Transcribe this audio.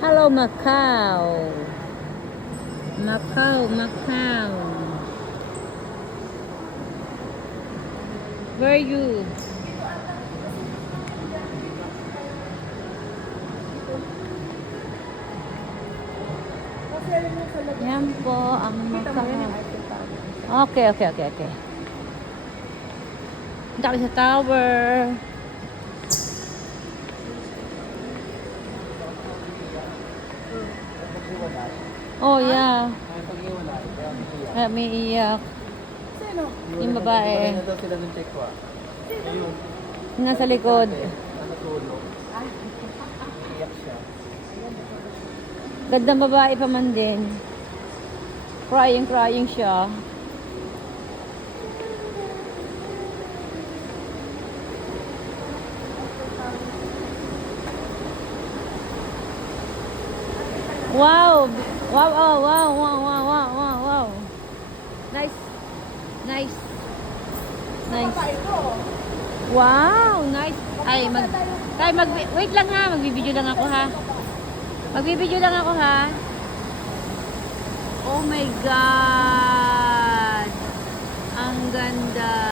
Hello, Macau. Macau, Macau. Where are you? Yan po ang Macau. Okay, okay, okay, okay. Punta kami sa tower. Oh, yeah. Kaya may iyak. Sino? Yung babae. Na daw sila ng check ko. Ayun, Nasa likod. natutulog. Iyak siya. Gandang babae pa man din. Crying, crying siya. Wow! Wow, oh, wow, wow, wow, wow, wow, wow. Nice. Nice. Nice. Wow, nice. Ay, wait lang ha, magbibideo lang ako ha. Magbibideo lang ako ha. Oh my God. Ang ganda.